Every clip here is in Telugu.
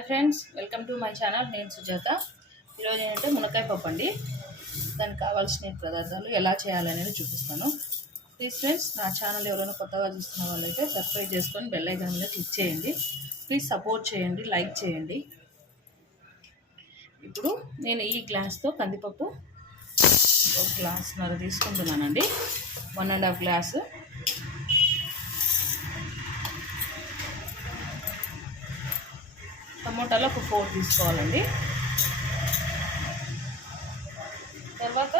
Hi friends, welcome to my channel. నేను సుజాత. ఈరోజు ఏంటంటే మునక్కాయ పప్పు అండి. దానికి కావాల్సిన పదార్థాలు ఎలా చేయాలనేది చూపిస్తాను. ప్లీజ్ ఫ్రెండ్స్, నా ఛానల్ ఎవరైనా కొత్తగా చూస్తున్న వాళ్ళైతే సబ్స్క్రైబ్ చేసుకొని బెల్ ఐకాన్ మీద క్లిక్ చేయండి. ప్లీజ్ సపోర్ట్ చేయండి, లైక్ చేయండి. ఇప్పుడు నేను ఈ గ్లాస్తో కందిపప్పు 1 గ్లాసున్నర తీసుకుంటున్నానండి. 1.5 గ్లాసు. టమోటాలు ఒక 4 తీసుకోవాలండి. తర్వాత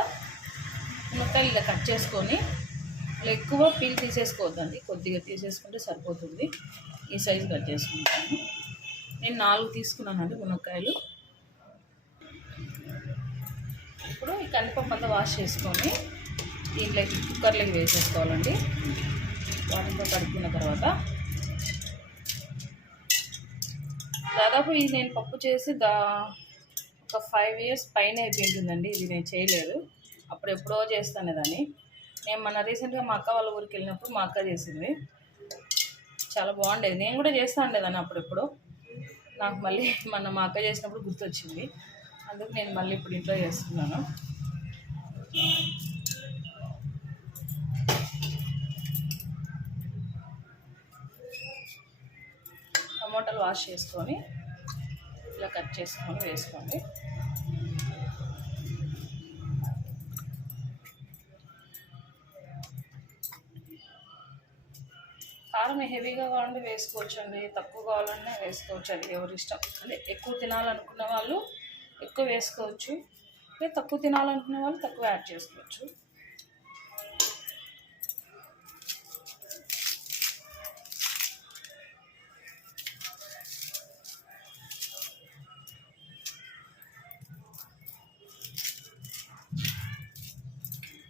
మునక్కాయలు ఇలా కట్ చేసుకొని, ఇలా ఎక్కువ పీల్ తీసేసుకోవద్దండి, కొద్దిగా తీసేసుకుంటే సరిపోతుంది. ఈ సైజు కట్ చేసుకుంటాను. నేను 4 తీసుకున్నానండి మునక్కాయలు. ఇప్పుడు ఈ కందిపప్పు అంతా వాష్ చేసుకొని దీంట్లోకి కుక్కర్లోకి వేసేసుకోవాలండి. వాటితో కడుక్కున్న తర్వాత దాదాపు ఇది నేను పప్పు చేసి ఒక 5 years పైన అయిపోయింటుందండి. ఇది నేను చేయలేదు, అప్పుడు ఎప్పుడో చేస్తాను దాన్ని. నేను మన రీసెంట్గా మా అక్క వాళ్ళ ఊరికి వెళ్ళినప్పుడు మా అక్క చేసింది, చాలా బాగుండేది. నేను కూడా చేస్తూ ఉండేదాన్ని అప్పుడెప్పుడు. నాకు మళ్ళీ మా అక్క చేసినప్పుడు గుర్తొచ్చింది, అందుకు నేను మళ్ళీ ఇప్పుడు ఇంట్లో చేస్తున్నాను. టమోటాలు వాష్ చేసుకొని ఇలా కట్ చేసుకొని వేసుకోండి. కారం హెవీగా కావాలంటే వేసుకోవచ్చు అండి, తక్కువ కావాలంటే వేసుకోవచ్చు. అది ఎవరి ఇష్టం. అంటే ఎక్కువ తినాలనుకున్న వాళ్ళు ఎక్కువ వేసుకోవచ్చు, లేదా తక్కువ తినాలనుకునే వాళ్ళు తక్కువ యాడ్ చేసుకోవచ్చు.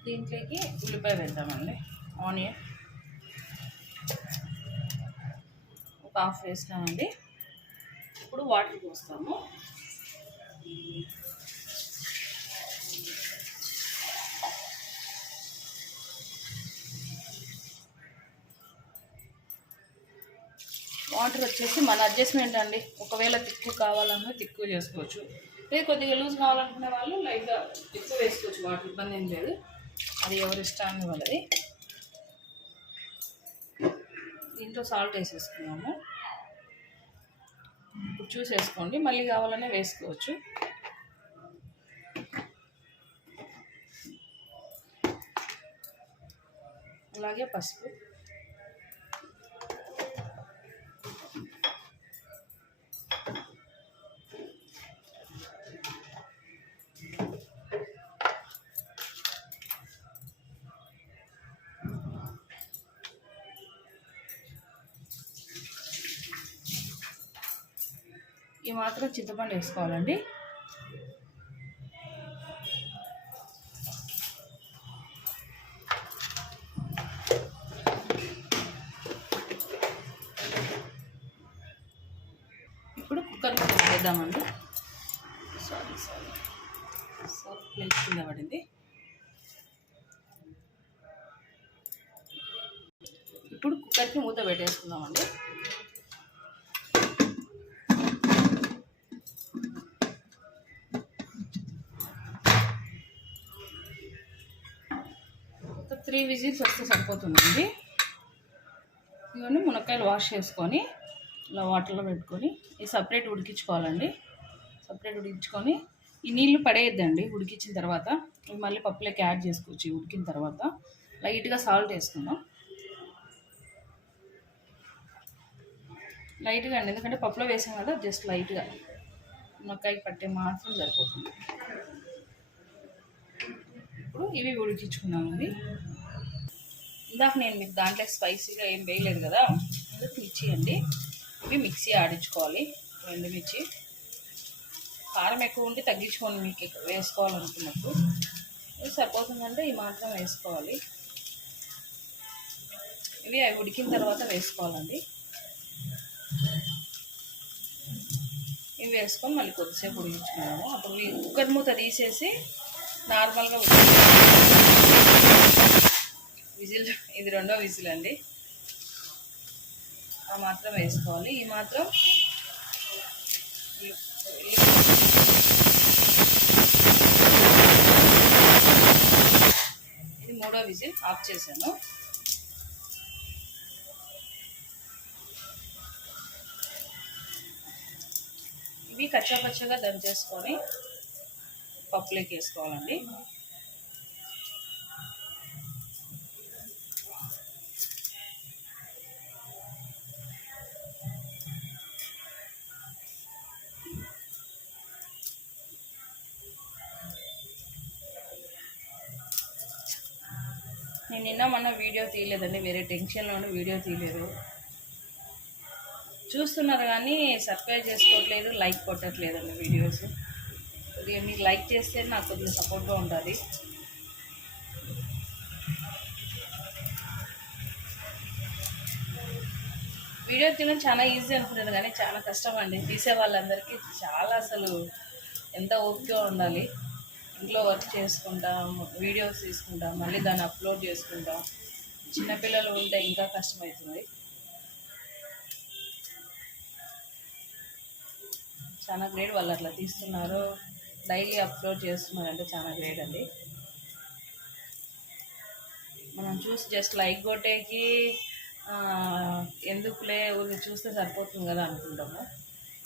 దీంట్లోకి ఉల్లిపాయ వేద్దామండి. ఆనియన్ ఒక 1/2 వేసినామండి. ఇప్పుడు వాటర్ పోస్తాము. వాటర్ వచ్చేసి మన అడ్జస్ట్మెంట్ అండి. ఒకవేళ తిక్కు కావాలన్నా తిక్కు చేసుకోవచ్చు, లేదా కొద్దిగా లూజ్ కావాలనుకునే వాళ్ళు లైట్గా ఎక్కువ వేసుకోవచ్చు. వాటర్ ఇబ్బంది ఏం లేదు, అది ఎవరి ఇష్టాన్ని వాళ్ళది. దీంట్లో సాల్ట్ వేసేసుకున్నాము. ఇప్పుడు చూసేసుకోండి, మళ్ళీ కావాలనే వేసుకోవచ్చు. అలాగే పసుపు, ఈ మాత్రం చింతపండు వేసుకోవాలండి. ఇప్పుడు కుక్కర్ వేద్దామండి. సారీ ప్లేట్ కింద పడింది. ఇప్పుడు కుక్కర్కి మూత పెట్టేసుకుందామండి. ఒక 3 విజిల్స్ వస్తే సరిపోతుందండి. ఇవన్నీ మునక్కాయలు వాష్ చేసుకొని ఇలా వాటర్లో పెట్టుకొని ఇది సపరేట్ ఉడికించుకోవాలండి. సపరేట్ ఉడికించుకొని ఈ నీళ్లు పడేయద్దండి. ఉడికించిన తర్వాత ఇవి మళ్ళీ పప్పులోకి యాడ్ చేసుకోవచ్చు. ఉడికిన తర్వాత లైట్గా సాల్ట్ వేసుకుందాం, లైట్గా అండి, ఎందుకంటే పప్పులో వేసాం కదా, జస్ట్ లైట్గా మునక్కాయకి పట్టే మాత్రం సరిపోతుంది. ఇప్పుడు ఇవి ఉడికించుకున్నామండి. ఇందాక నేను మీకు దాంట్లో స్పైసీగా ఏం వేయలేదు కదా, అందుకు మిర్చి అండి. ఇవి మిక్సీ ఆడించుకోవాలి. 2 మిర్చి. కారం ఎక్కువ ఉంటే తగ్గించుకొని మీకు వేసుకోవాలనుకున్నప్పుడు. ఇది సరిపోతుందంటే ఈ మాత్రం వేసుకోవాలి. ఇవి అవి ఉడికిన తర్వాత వేసుకోవాలండి. ఇవి వేసుకొని మళ్ళీ కొద్దిసేపు ఉడికించుకున్నాము. అప్పుడు కుక్కర్ మూత తీసేసి నార్మల్గా విజిల్, ఇది 2వ విజిల్ అండి, ఆ మాత్రం వేసుకోవాలి. ఈ మాత్రం విజిల్ ఆఫ్ చేశాను. ఇవి కచ్చాపచ్చగా దంచేసుకొని పప్పులోకి వేసుకోవాలండి. నేను నిన్న మొన్న వీడియో తీయలేదండి, వేరే టెన్షన్లోనే వీడియో తీయలేదు. చూస్తున్నారు కానీ సబ్స్క్రైబ్ చేసుకోవట్లేదు, లైక్ కొట్టట్లేదండి వీడియోస్. కొద్దిగా మీరు లైక్ చేస్తే నాకు కొద్దిగా సపోర్ట్గా ఉంటుంది. వీడియో తీయడం చాలా ఈజీ అనుకుంటారు కానీ చాలా కష్టం అండి. తీసే వాళ్ళందరికీ చాలా అసలు ఎంత ఓపిక ఉండాలి. ఇంట్లో వర్క్ చేసుకుంటాం, వీడియోస్ తీసుకుంటాం, మళ్ళీ దాన్ని అప్లోడ్ చేసుకుంటాం. చిన్నపిల్లలు ఉంటే ఇంకా కష్టమవుతుంది. చాలా గ్రేట్ వాళ్ళు అట్లా తీస్తున్నారు, డైలీ అప్లోడ్ చేస్తున్నారు అంటే చాలా గ్రేట్ అండి. మనం చూసి జస్ట్ లైక్ కొట్టేకి ఎందుకులే ఊరికి చూస్తే సరిపోతుంది కదా అనుకుంటాము.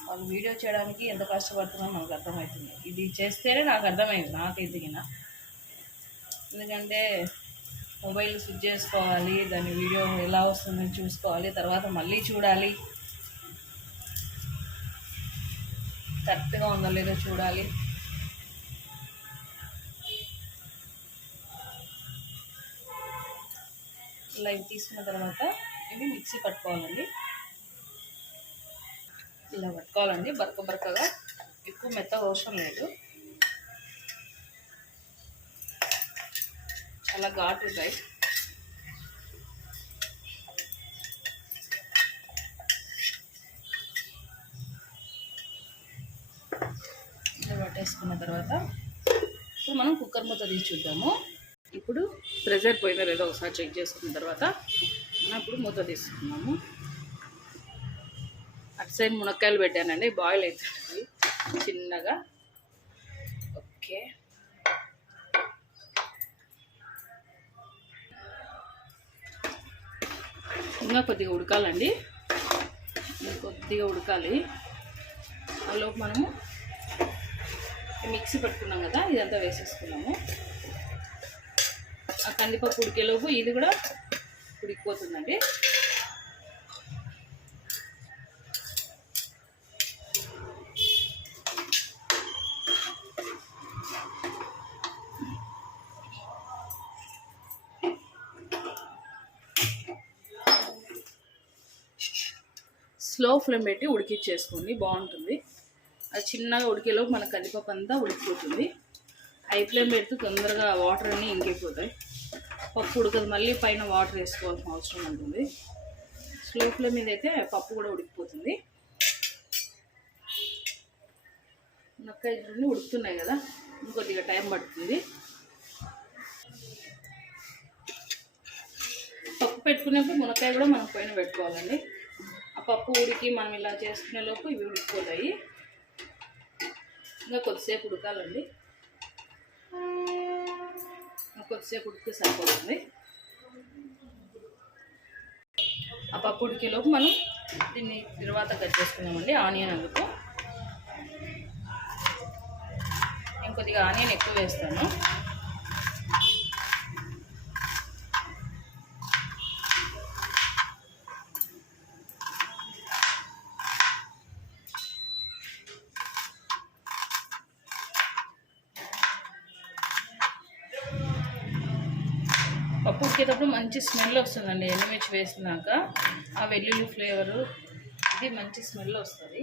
వాళ్ళు వీడియో చేయడానికి ఎంత కష్టపడుతున్నారో మనకు అర్థమవుతుంది. ఇది చేస్తేనే నాకు అర్థమైంది, నాకు ఎదిగిన. ఎందుకంటే మొబైల్ స్విచ్ చేసుకోవాలి, దాని వీడియో ఎలా వస్తుందని చూసుకోవాలి, తర్వాత మళ్ళీ చూడాలి, కరెక్ట్గా ఉందో లేదో చూడాలి. ఇలా ఇవి తీసుకున్న తర్వాత ఇవి మిక్సీ పట్టుకోవాలండి. ఇలా పట్టుకోవాలండి, బరకగా, ఎక్కువ మెత్తగా అవసరం లేదు. చాలా ఘాటు ఉంటాయి. ఇలా పట్టేసుకున్న తర్వాత ఇప్పుడు మనం కుక్కర్ మూత తీసి చూద్దాము. ఇప్పుడు ప్రెషర్ పోయిందో లేదో ఒకసారి చెక్ చేసుకున్న తర్వాత మనం ఇప్పుడు మూత తీసుకున్నాము. అటు సైడ్ మునక్కాయలు పెట్టానండి, బాయిల్ అవుతుంది చిన్నగా. ఓకే, ఇంకా కొద్దిగా ఉడకాలండి, కొద్దిగా ఉడకాలి. అందులోపు మనము మిక్సీ పెట్టుకున్నాం కదా, ఇదంతా వేసేసుకున్నాము. ఆ కందిపప్పు ఉడికేలోపు ఇది కూడా ఉడికిపోతుందండి. స్లో ఫ్లేమ్ పెట్టి ఉడికిచ్చేసుకోండి, బాగుంటుంది. అది చిన్నగా ఉడికేలోపు మన కందిపప్పు అంతా ఉడికిపోతుంది. హై ఫ్లేమ్ పెడితే తొందరగా వాటర్ అన్నీ ఇంకిపోతాయి, పప్పు ఉడకదు, మళ్ళీ పైన వాటర్ వేసుకోవాల్సిన అవసరం ఉంటుంది. స్లో ఫ్లేమ్ మీద అయితే పప్పు కూడా ఉడికిపోతుంది. మునక్కాయలు ఉడుకుతున్నాయి కదా, ఇంకొద్దిగా టైం పడుతుంది. పప్పు పెట్టుకున్నప్పుడు మునక్కాయ కూడా మనం పైన పెట్టుకోవాలండి. ఆ పప్పు ఉడికి మనం ఇలా చేసుకునే లోపు ఇవి ఉడికిపోతాయి. ఇంకా కొద్దిసేపు ఉడకాలండి, కొద్దిసేపు ఉడికితే సరిపోతుంది. ఆ పప్పు ఉడికేలోపు మనం దీన్ని తర్వాత కట్ చేసుకున్నామండి. ఆనియన్ అందుకు నేను కొద్దిగా ఆనియన్ ఎక్కువ వేస్తాను. పప్పు ఉడికేటప్పుడు మంచి స్మెల్ వస్తుందండి, ఎండుమిర్చి వేసినాక ఆ వెల్లుల్లి ఫ్లేవరు, ఇది మంచి స్మెల్ వస్తుంది.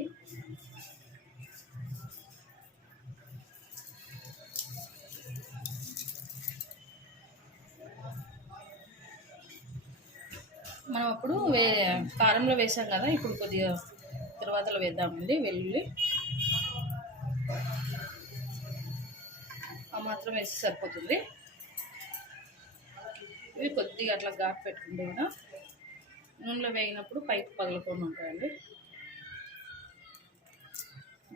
మనం అప్పుడు కారంలో వేసాం కదా, ఇప్పుడు కొద్దిగా తర్వాతలో వేద్దామండి వెల్లుల్లి. ఆ మాత్రం వేసి సరిపోతుంది. ఇవి కొద్దిగా అట్లా ఘాటు పెట్టుకుంటే కూడా నూనెలో వేగినప్పుడు పైకి పగలకుండా ఉంటాయండి.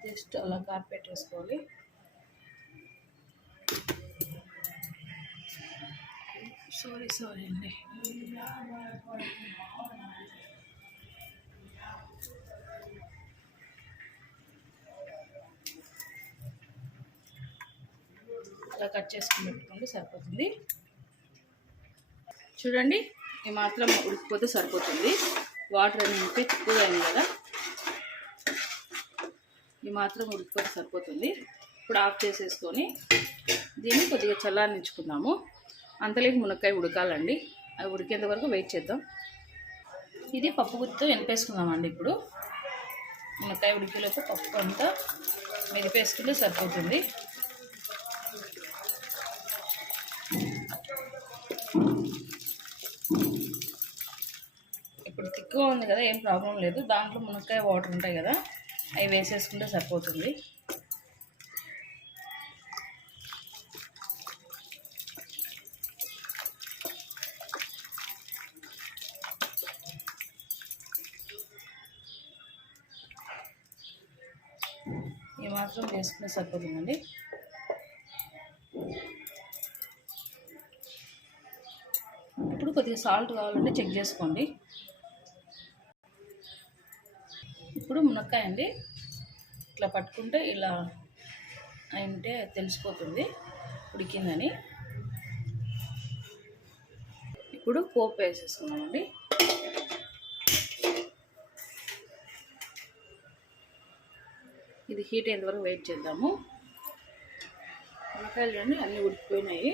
జస్ట్ అలా ఘాటు పెట్టేసుకోవాలి. సారీ అండి. అలా కట్ చేసుకుని పెట్టుకోండి, సరిపోతుంది. చూడండి, ఈ మాత్రం ఉడికిపోతే సరిపోతుంది. వాటర్ అనేది ఎక్కువగా అయింది కదా, ఈ మాత్రం ఉడికిపోతే సరిపోతుంది. ఇప్పుడు ఆఫ్ చేసేసుకొని దీన్ని కొద్దిగా చల్లారించుకుందాము. అంతలోకి మునక్కాయ ఉడకాలండి, అవి ఉడికేంత వరకు వెయిట్ చేద్దాం. ఇది పప్పు గుత్తితో ఎనిపేసుకుందామండి. ఇప్పుడు మునక్కాయ ఉడికేలోపు పప్పు అంతా మెదిపేసుకుంటే సరిపోతుంది. ఇప్పుడు తిక్కుగా ఉంది కదా, ఏం ప్రాబ్లం లేదు. దాంట్లో మునక్కాయ వాటర్ ఉంటాయి కదా, అవి వేసేసుకుంటే సరిపోతుంది. ఈ మాత్రం వేసుకుంటే సరిపోతుందండి. ఇప్పుడు కొద్దిగా సాల్ట్ కావాలంటే చెక్ చేసుకోండి. ఇప్పుడు మునక్కాయ అండి, ఇట్లా పట్టుకుంటే ఇలా అంటే తెలిసిపోతుంది ఉడికిందని. ఇప్పుడు పోపు వేసేసుకున్నామండి. ఇది హీట్ అయ్యేంత వరకు వెయిట్ చేద్దాము. మునక్కాయలు చూడండి అన్నీ ఉడికిపోయినాయి.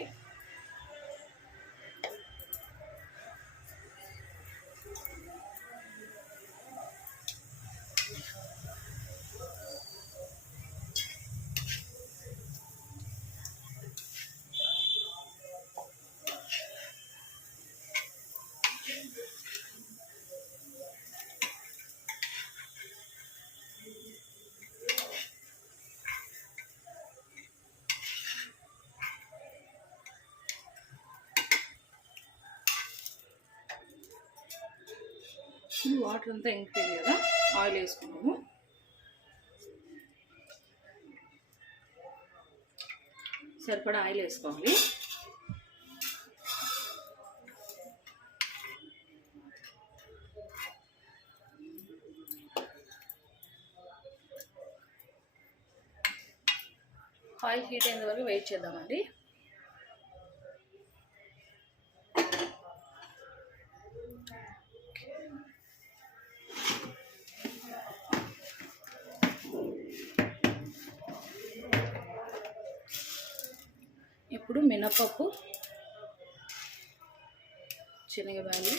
వాటర్ అంతా ఇంకిపోయింది కదా, ఆయిల్ వేసుకున్నాము. సరిపడా ఆయిల్ వేసుకోవాలి. ఆయిల్ హీట్ అయిన వరకు వెయిట్ చేద్దామండి. ఇప్పుడు మినపప్పు, శనగబాలు,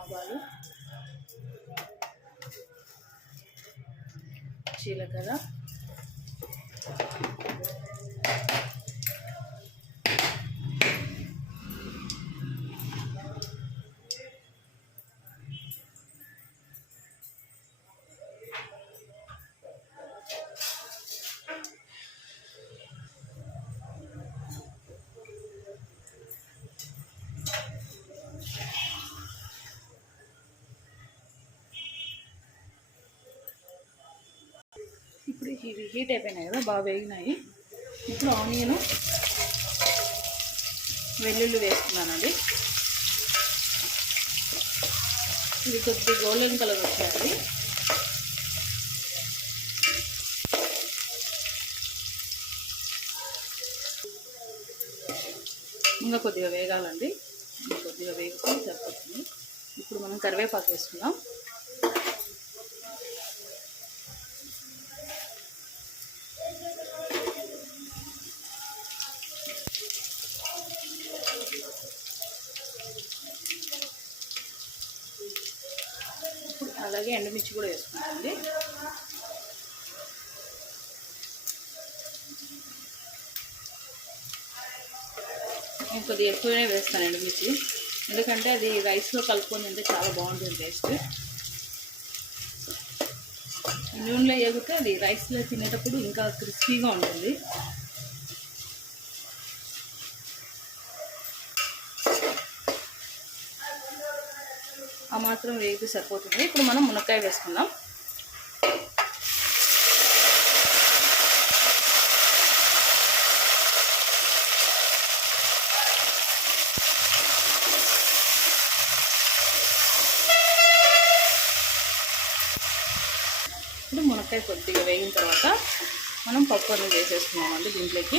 ఆవాలు, జీలకర్ర, ఇప్పుడు హీట్ అయిపోయినాయి కదా, బాగా వేగినాయి. ఇప్పుడు ఆనియను, వెల్లుల్లి వేస్తున్నానండి. ఇది కొద్దిగా గోల్డెన్ కలర్ వచ్చాయండి. ఇంకా కొద్దిగా వేగాలండి, కొద్దిగా వేగుతుంది సరిపోతుంది. ఇప్పుడు మనం కరివేపాకు వేసుకుందాం. అలాగే ఎండుమిర్చి కూడా వేసుకుంటామండి. నేను కొద్దిగా ఎక్కువనే వేస్తాను ఎండుమిర్చి, ఎందుకంటే అది రైస్లో కలుపుకొని తింటే చాలా బాగుంటుంది టేస్ట్. నూనెలో వేగితే అది రైస్లో తినేటప్పుడు ఇంకా క్రిస్పీగా ఉంటుంది. ఆ మాత్రం వేగితే సరిపోతుంది. ఇప్పుడు మనం మునక్కాయ వేసుకుందాం. ఇప్పుడు మునక్కాయ కొద్దిగా వేగిన తర్వాత మనం పప్పు అనేది వేసేసుకున్నామండి దీంట్లోకి.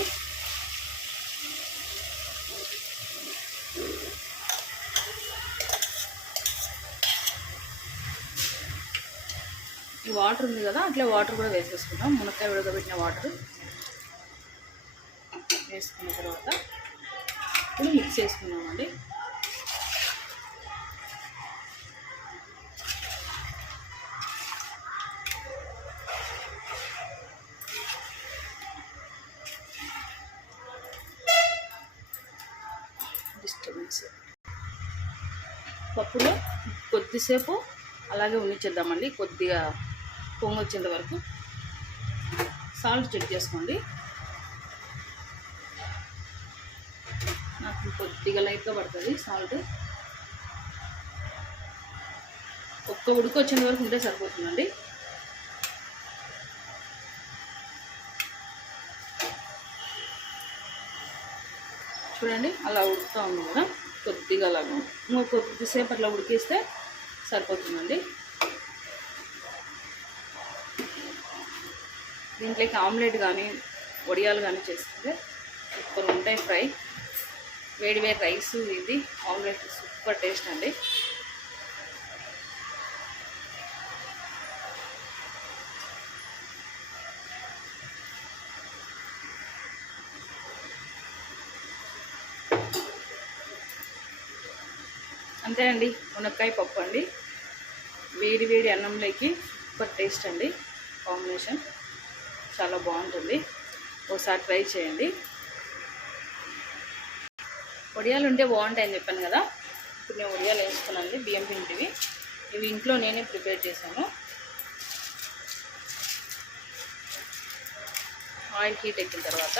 ఈ వాటర్ ఉంది కదా, అట్లే వాటర్ కూడా వేసేసుకున్నాం. మునక్కాయ ఉడకబెట్టిన వాటర్ వేసుకున్న తర్వాత ఇప్పుడు మిక్స్ చేసుకున్నామండి. డిస్టర్బెన్స్. పప్పులో కొద్దిసేపు అలాగే ఉంచేద్దామండి, కొద్దిగా పొంగొచ్చేంత వరకు. సాల్ట్ చెక్ చేసుకోండి. నాకు కొద్దిగా లైట్గా పడుతుంది సాల్ట్. ఒక్క ఉడుకు వచ్చేంత వరకు ఉంటే సరిపోతుందండి. చూడండి అలా ఉడుకుతూ ఉంది కదా, కొద్దిగా అలాగా కొద్దిసేపు అట్లా ఉడికిస్తే సరిపోతుందండి. దీంట్లోకి ఆమ్లెట్ కానీ వడియాలు కానీ చేసుకుంటే సూపర్ ఉంటాయి ఫ్రై. వేడి వేడి రైస్ ఇది ఆమ్లెట్ సూపర్ టేస్ట్ అండి. అంతే అండి, మునక్కాయ పప్పు అండి. వేడి వేడి అన్నంలోకి సూపర్ టేస్ట్ అండి. కాంబినేషన్ చాలా బాగుంటుంది, ఒకసారి ట్రై చేయండి. వడియాలు ఉంటే బాగుంటాయని చెప్పాను కదా, ఇప్పుడు నేను వడియాలు వేసుకున్నాను. బియ్యం పిండివి ఇవి ఇంట్లో నేనే ప్రిపేర్ చేశాను. ఆయిల్ హీట్ ఎక్కిన తర్వాత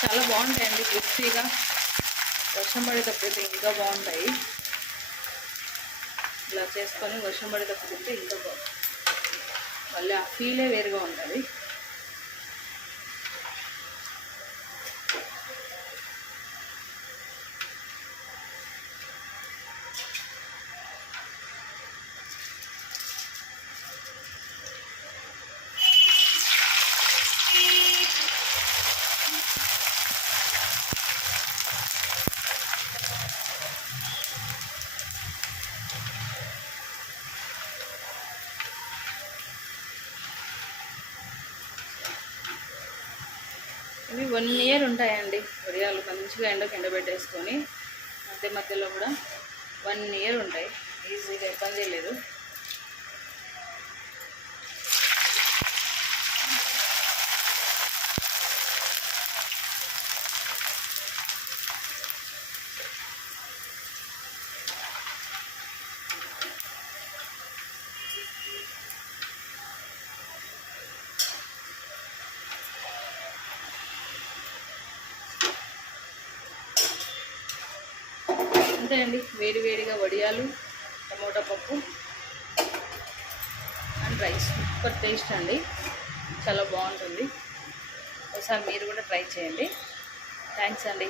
చాలా బాగుంటాయండి, క్రిస్పీగా. వర్షం పడేటప్పుడు ఇంకా బాగుంటాయి. ఇలా చేసుకొని వర్షం పడేటప్పుడు తింటే ఇంకా బాగుంటుంది, మళ్ళీ ఆ ఫీలే వేరుగా ఉంటుంది. ఇవి 1 year ఉంటాయండి వడియాలు. మంచిగా ఎండకు ఎండబెట్టేసుకొని మధ్య మధ్యలో కూడా 1 year ఉంటాయి, ఈజీగా, ఇబ్బంది లేదు. అంతే అండి, వేడి వేడిగా వడియాలు, టమోటా పప్పు అండ్ రైస్ సూపర్ టేస్ట్ అండి, చాలా బాగుంటుంది. ఒకసారి మీరు కూడా ట్రై చేయండి. థ్యాంక్స్ అండి.